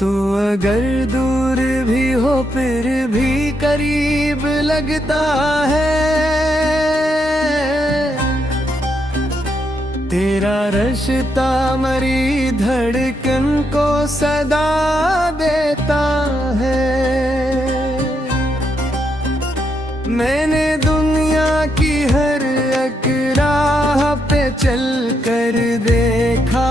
तू अगर दूर भी हो फिर भी करीब लगता है। तेरा रिश्ता मरी धड़कन को सदा देता है। मैंने दुनिया की हर एक राह पे चल कर देखा,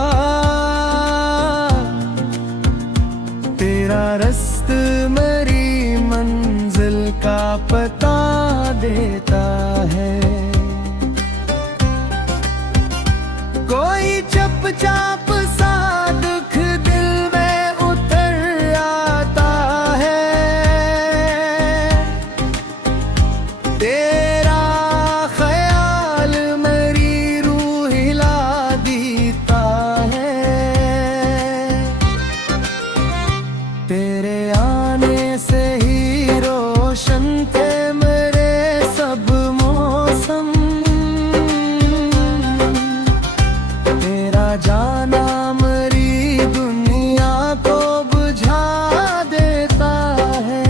तेरा रास्ता मेरी मंजिल का पता देता है। कोई चुपचाप सा दुख दिल में उतर आता है। तेरा ख्याल मेरी रूह हिला देता है। तेरे आने से ही रोशन थे मेरे सब मौसम। तेरा जाना मेरी दुनिया को बुझा देता है।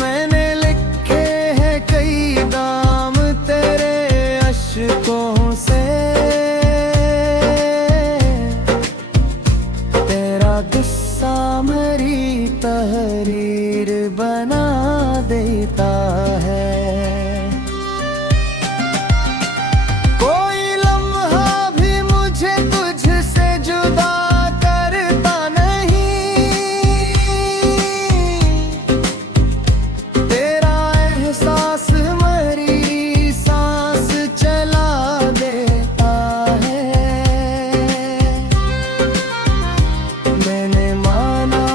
मैंने लिखे हैं कई दाम तेरे अश्कों से। तेरा गुस्सा मेरी तहरीर बना देता है। कोई लम्हा भी मुझे तुझसे जुदा करता नहीं। तेरा एहसास मेरी सांस चला देता है। मैंने माना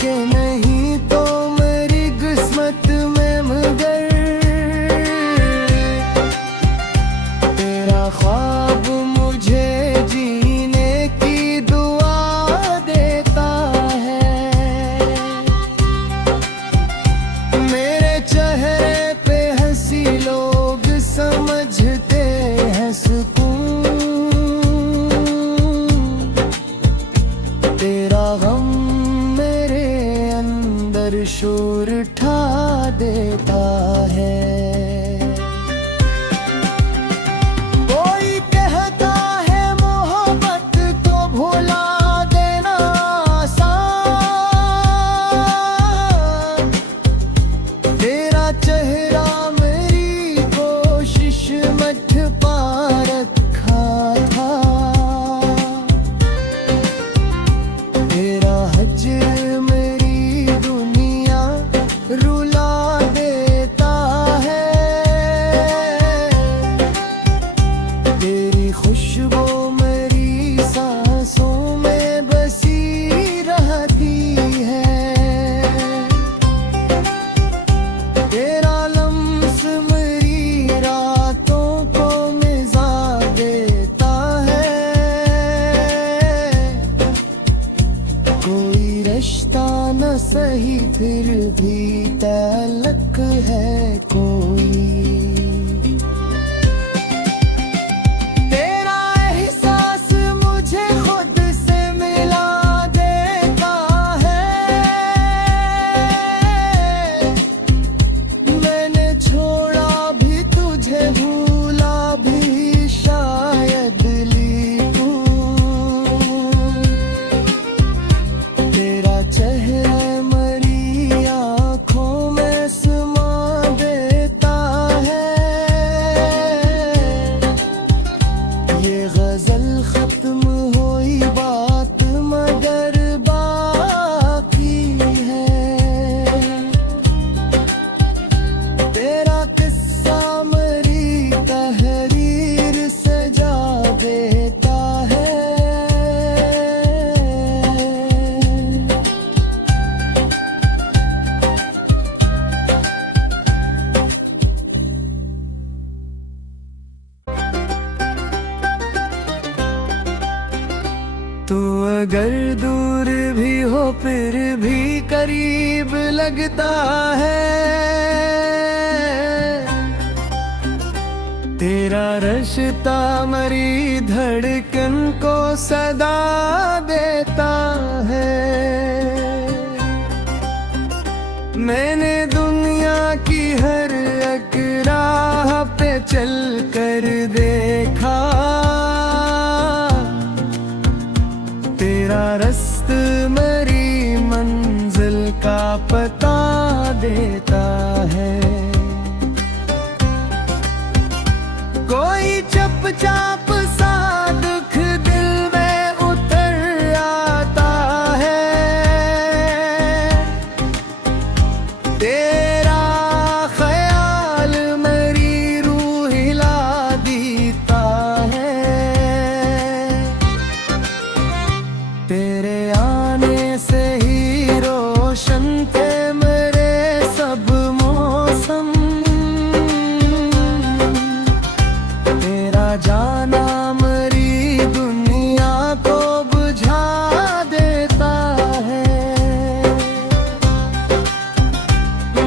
कि नहीं तो मेरी किस्मत में मगर तेरा ख्वाब मुझे जीने की दुआ देता है। मेरे चेहरे पे हंसी लोग समझते हैं सुकून। तेरा गम मेरे अंदर शोर उठा देता है। कोई कहता है मोहब्बत को भुला देना आसान। तेरा चेहरा मेरी कोशिश में छुपा रखा था। तेरा हजर मेरी दुनिया रुला देता है। तेरी खुशबू मेरी सांसों में बसी रहती है। तेरा लम्स मेरी रातों को मिज़ा देता है। कोई रिश्ता न सही फिर भी तल्लक है कोई। तेरा एहसास मुझे खुद से मिला देता है। मैंने छोड़ा भी तुझे भूला भी शायद लिखूं। तेरा चेहरा मेरी आँखों में समा देता है। ये गजल खत्म हुई बात मगर बाकी है। तेरा किस्सा मेरी तहरीर सजा देता है। तू अगर दूर भी हो फिर भी करीब लगता है। तेरा तेरा रिश्ता मेरी धड़कन को सदा देता है। मैंने दुनिया की हर एक राह पे चल कर देखा, तेरा रास्ता मेरी मंजिल का पता देता है। कोई चुपचाप सा दुख दिल में उतर आता है, तेरा ख्याल मेरी रूह हिला देता है। तेरे आने से ही रोशन थे मेरे सब मौसम, तेरा जाना मेरी दुनिया को बुझा देता है।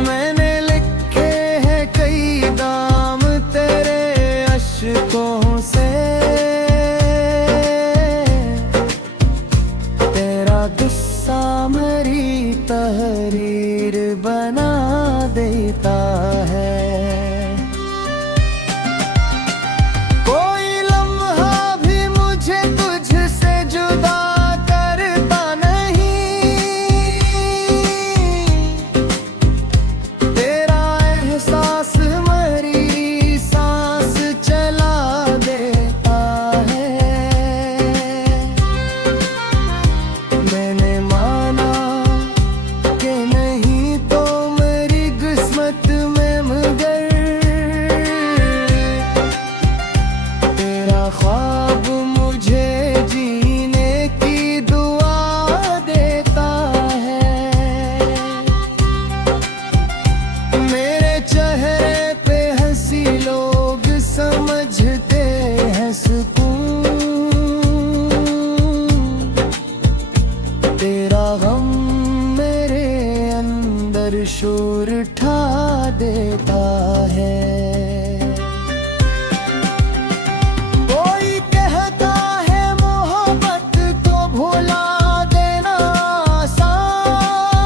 मैंने लिखे हैं कई दाम तेरे अश्कों से, तेरा गुस्सा मेरी तहरीर बना देता है। कोई लम्हा भी मुझे तुझसे जुदा करता नहीं, तेरा एहसास मेरी सांस चला देता है। मैंने माना कि नहीं तो मेरी किस्मत में मगर तेरा ख्वाब मुझे जीने की दुआ देता है। मेरे चेहरे पे हंसी लोग समझते हैं सुकून, तेरा गम मेरे अंदर शोर उठा देता है। कोई कहता है मोहब्बत को भुला देना आसान,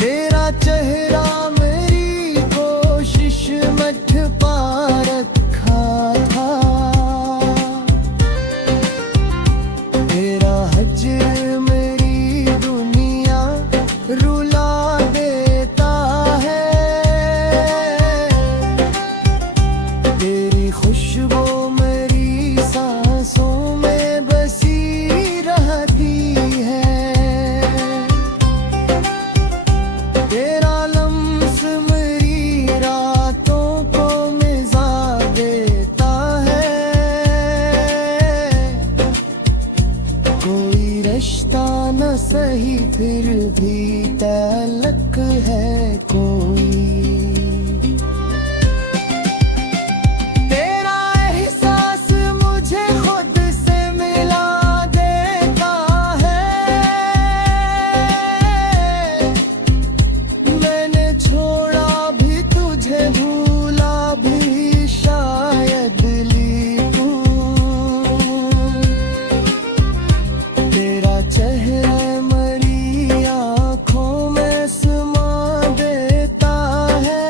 तेरा चेहरा मेरी कोशिश में छुपा रखा था। तेरा हजर मेरी दुनिया रुला देता है, तेरी खुशबू मेरी सांसों में बसी रहती है। तेरा लम्स मेरी रातों को मिज़ा देता है। कोई रिश्ता न सही फिर भी तल्लक है कोई, तेरा एहसास मुझे खुद से मिला देता है। मैंने छोड़ा भी तुझे भूला भी शायद लिखूं, तेरा चेहरा मेरी आँखों में समा देता है।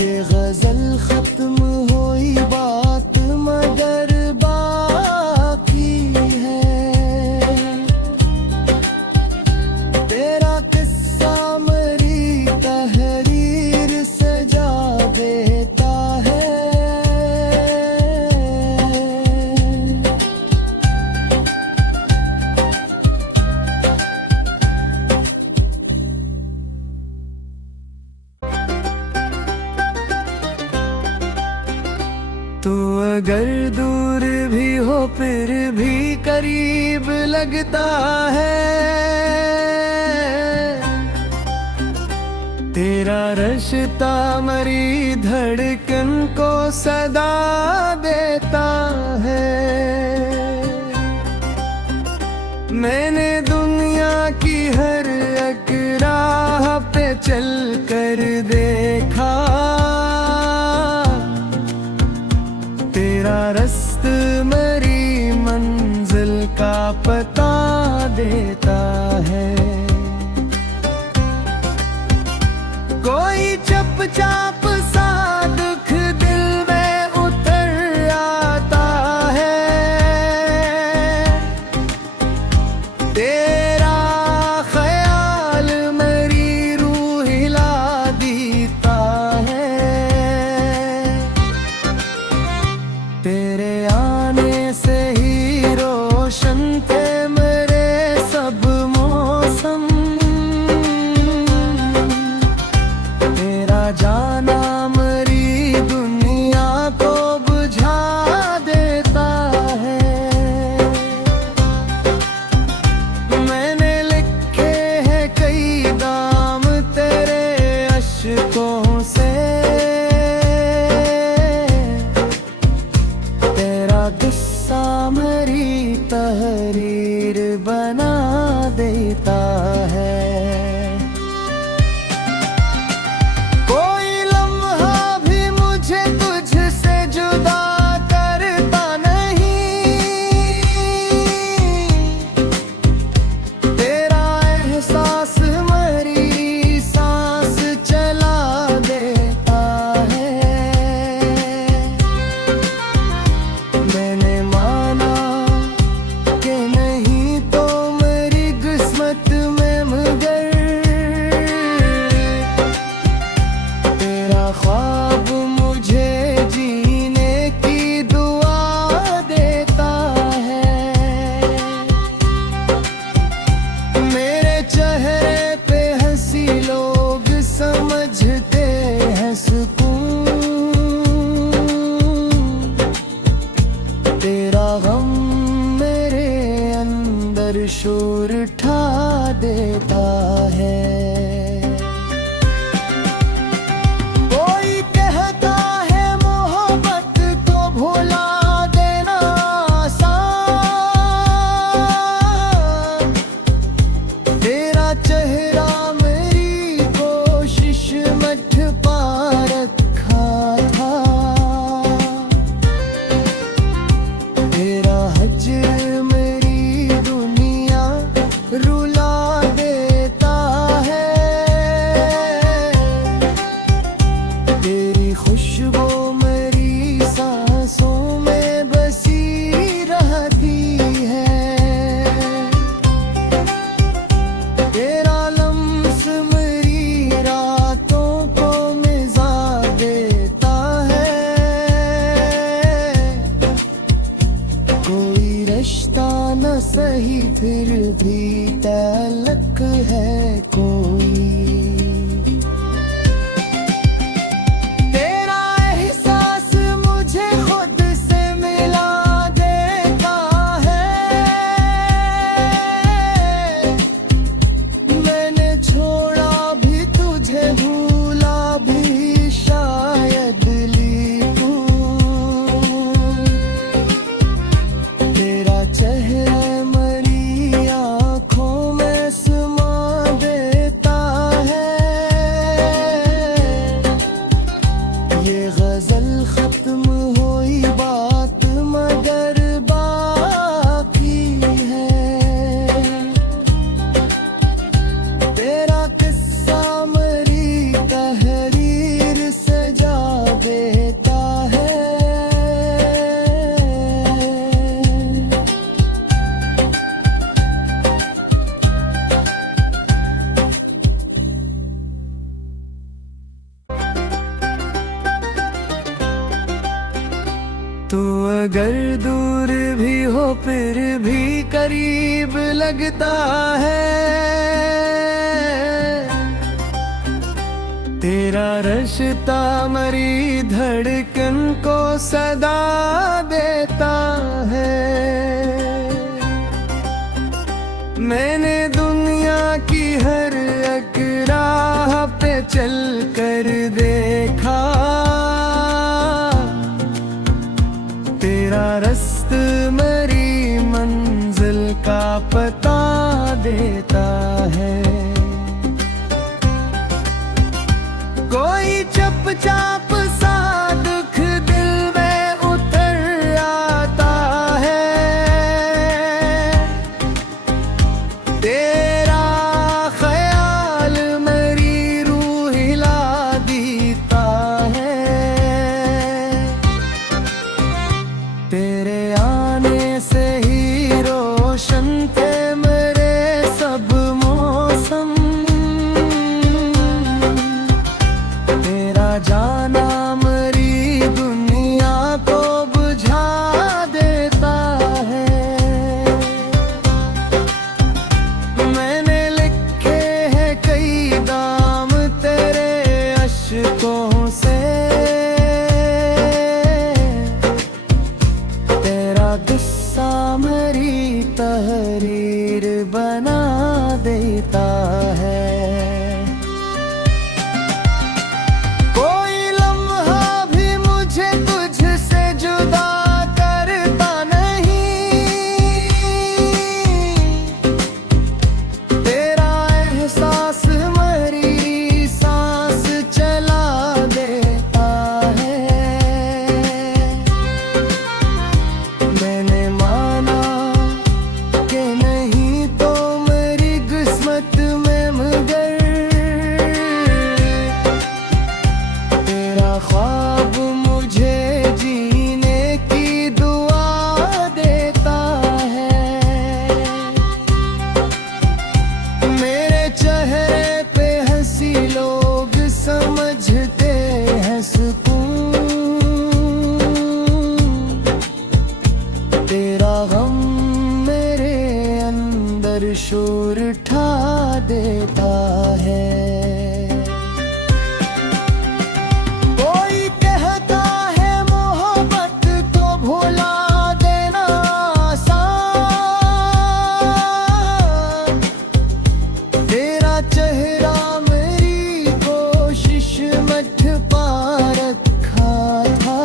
ये गजल खत्म हुई बात मगर बाकी है, तेरा किस्सा मेरी तहरीर सजा देता है। तू अगर दूर भी हो फिर भी करीब लगता है, तेरा रिश्ता मेरी धड़कन को सदा देता है। मैंने दुनिया की हर एक राह पे चल कर देखा, तेरा रास्ता मेरी मंजिल का पता देता है। कोई चुपचाप सा दुख दिल में उतर आता है, तेरा ख्याल मेरी रूह हिला देता है। तेरे आने से ही रोशन थे मेरे सब मौसम, तेरा जाना मेरी दुनिया को बुझा देता है। मैंने लिखे हैं कई दाम तेरे अश्कों से, तेरा गुस्सा मेरी तहरीर बना देता है। कोई लम्हा भी मुझे तुझसे जुदा करता नहीं, तेरा एहसास मेरी सांस चला देता है। मैंने माना कि नहीं तो मेरी किस्मत में मगर तेरा ख्वाब मुझे जीने की दुआ देता है। मेरे चेहरे पे हंसी लोग समझते हैं सुकून, तेरा गम मेरे अंदर शोर उठा देता है। कोई कहता है मोहब्बत को भुला देना आसान, तेरा चेहरा मेरी कोशिश में छुपा रखा था। तेरा हजर मेरी दुनिया रुला देता है, तेरी खुशबू मेरी सांसों में बसी रहती है। तेरा लम्स मेरी रातों को मिज़ा देता है। कोई रिश्ता न सही फिर भी तल्लक है कोई, तेरा एहसास मुझे खुद से मिला देता है। मैंने छोड़ा भी तुझे भूला भी शायद ली तू, तेरा चेहरा मेरी आँखों में समा देता है। ये गजल खत्म हुई बात मगर बाकी है, तेरा किस्सा मेरी तहरीर सजा देता है। तू अगर दूर भी हो फिर भी करीब लगता है, तेरा रास्ता मेरी धड़कन को सदा देता है। मैंने दुनिया की हर एक राह पे चल कर देखा, तेरा रास्ता मेरी मंजिल का पता देता है। चुपचाप सा दुख दिल में उतर आता है। तेरा ख्याल मेरी रूह हिला देता है। तेरे आने से ही रोशन थे मेरे सब मौसम। तेरा जाना मेरी दुनिया को बुझा देता है। मैंने लिखे हैं कई दाम तेरे अश्कों से। तेरा गुस्सा मेरी तहरीर बना देता है। कोई लम्हा भी मुझे तुझसे जुदा करता नहीं। तेरा एहसास मेरी सांस चला देता है। मैंने माना कि नहीं तो मेरी किस्मत में मगर तेरा ख्वाब मुझे जीने की दुआ देता है। मेरे चेहरे पे हंसी लोग समझते हैं सुकून। तेरा गम मेरे अंदर शोर उठा देता है। कोई कहता है मोहब्बत को भुला देना आसान। तेरा चेहरा मेरी कोशिश में छुपा रखा था।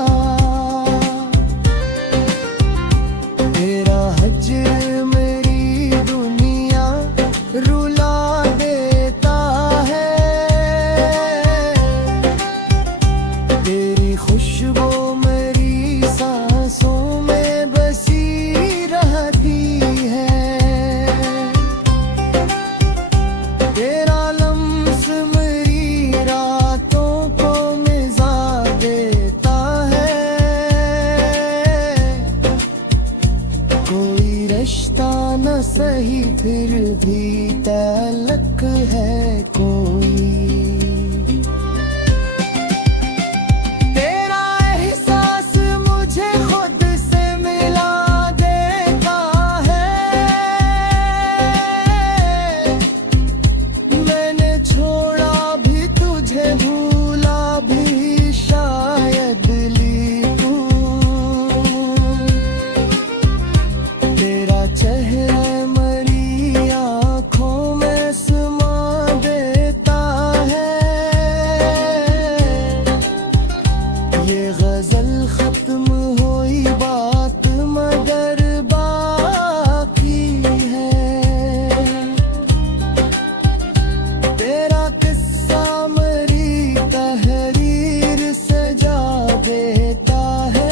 तेरा हज्र मेरी दुनिया रुला देता है। तेरी खुशबू मेरी सांसों में बसी रहती है। तेरा लम्स मेरी रातों को मिज़ा देता है। कोई रिश्ता न सही फिर भी तलक है कोई। तेरा एहसास मुझे खुद से मिला देता है। मैंने छोड़ा भी तुझे भूला भी शायद ली तू। तेरा चेहरा मेरी आँखों में समा देता है। ये गजल खत्म हुई बात मगर बाकी है। तेरा किस्सा मेरी तहरीर सजा देता है।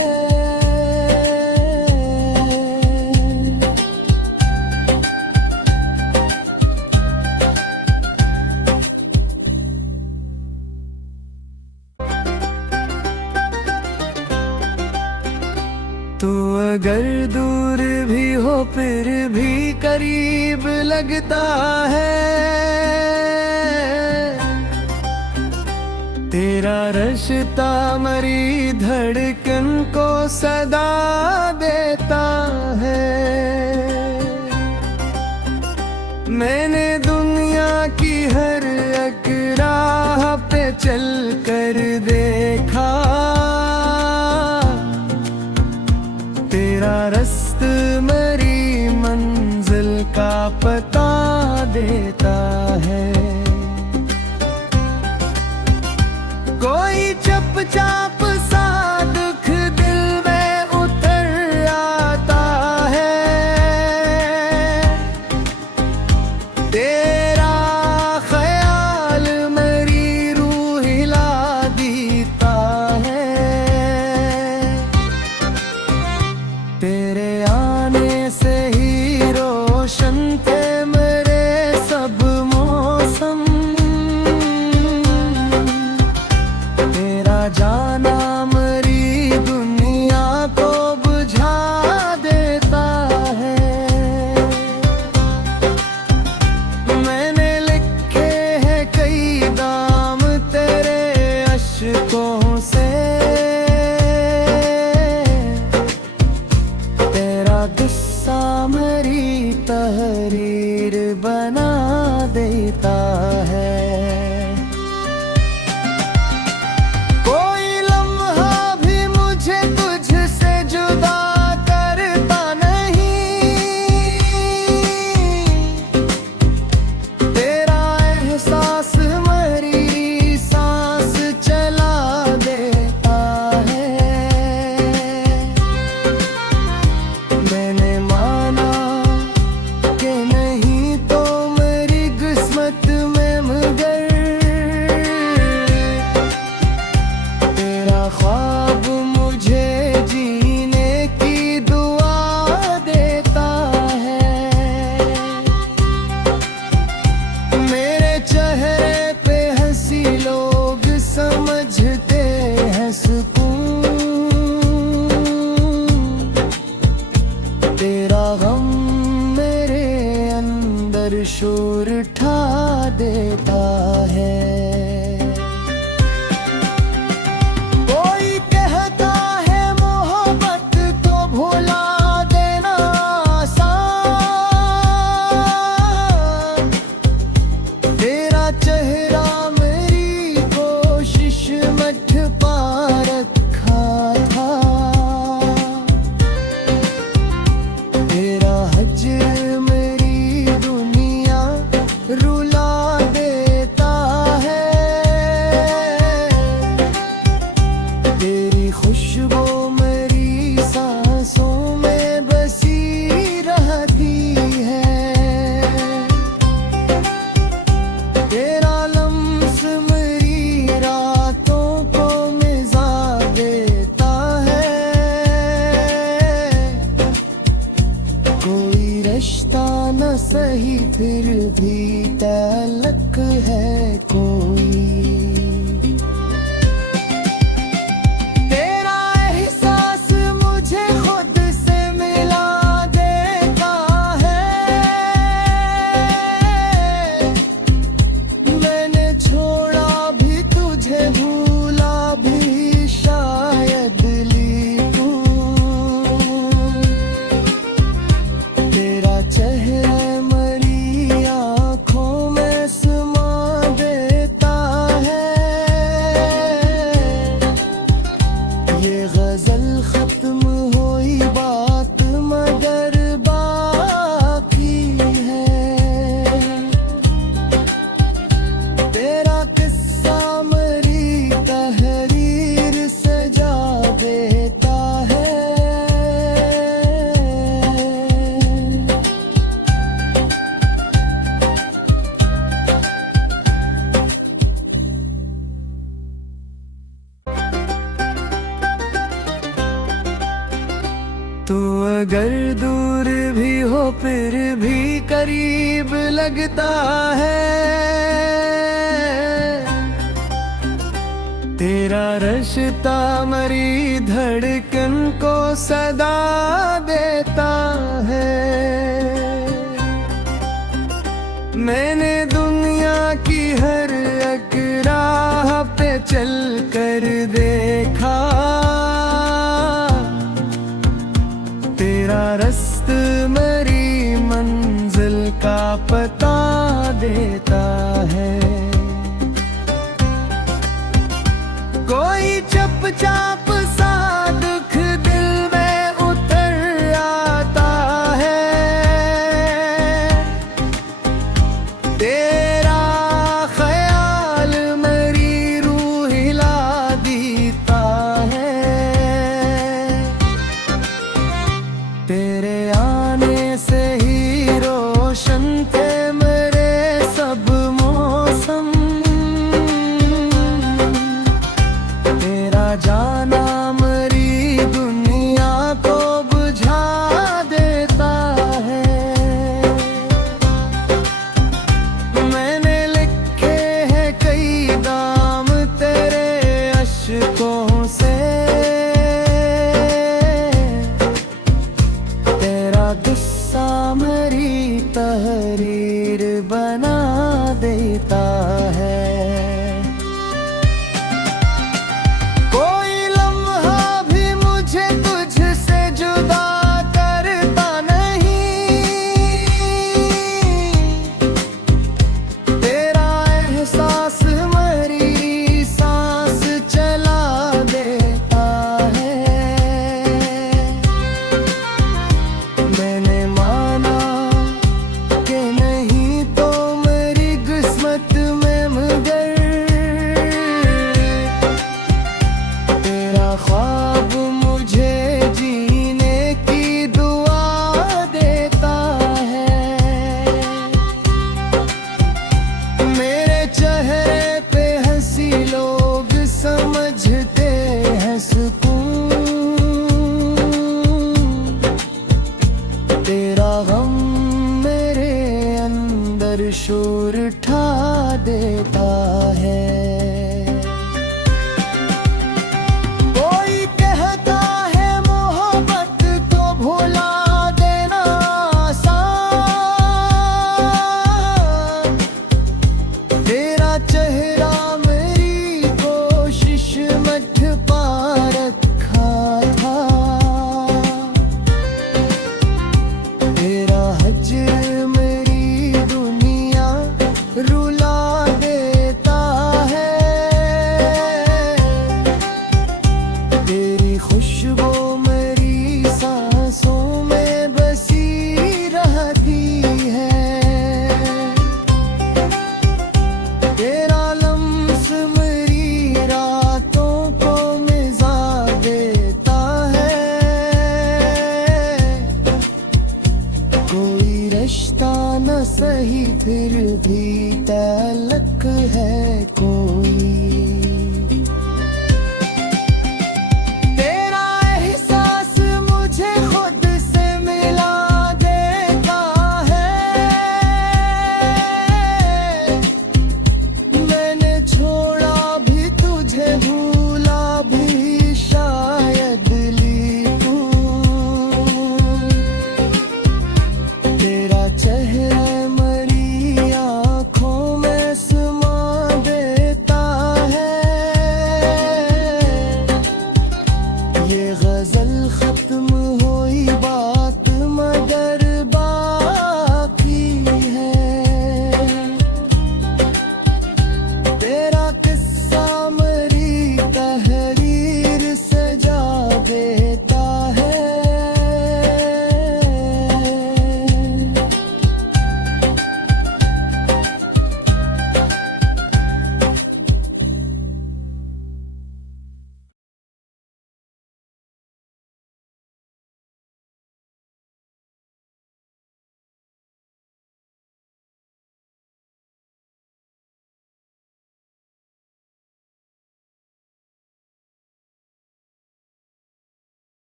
तू अगर दूर भी हो फिर भी करीब लगता है। तेरा रिश्ता मेरी धड़कन को सदा देता है। मैंने दुनिया की हर एक राह पे चल कर देखा। तेरा रास्ता मेरी मंजिल का पता देता है। कोई चुपचाप सा दुख दिल में उतर आता है। तेरा ख्याल मेरी रूह हिला दी अशकों से तेरा गुस्सा मेरी तहरीर बना देता है। कोई लम्हा भी मुझे तुझसे जुदा करता नहीं, तेरा एहसास मेरी सांस चला देता है। मैंने माना कि नहीं तो मेरी किस्मत में मगर तेरा ख्वाब मुझे जीने की दुआ देता है। मेरे चेहरे पे हंसी लोग समझते हैं सुकून, तेरा गम मेरे अंदर शोर उठा देता है। कोई कहता है मोहब्बत तो भुला देना आसान, तेरा चेहरा मेरी कोशिश में छुपा रखा था। तेरा हजर मेरी दुनिया रुला देता है, तेरी खुशबू मेरी सांसों में बसी रहती है। तेरा लम्स मेरी रातों को मिज़ा देता है। कोई रिश्ता न सही फिर भी तलक है कोई, तेरा एहसास मुझे खुद से मिला देता है। मैंने छोड़ा भी तुझे भूला भी शायद ली तू, तेरा चेहरा मेरी आँखों में समा देता है। ये गजल खत्म हुई बात मगर बाकी है, तेरा किस्सा मेरी तहरीर सजा देता है। तू अगर दूर भी हो फिर भी करीब लगता है, तेरा रिश्ता मेरी धड़कन को सदा देता है। मैंने दुनिया की हर एक राह पे चल कर देखा, तेरा रास्ता मेरी मंजिल का पता देता है। कोई चुपचाप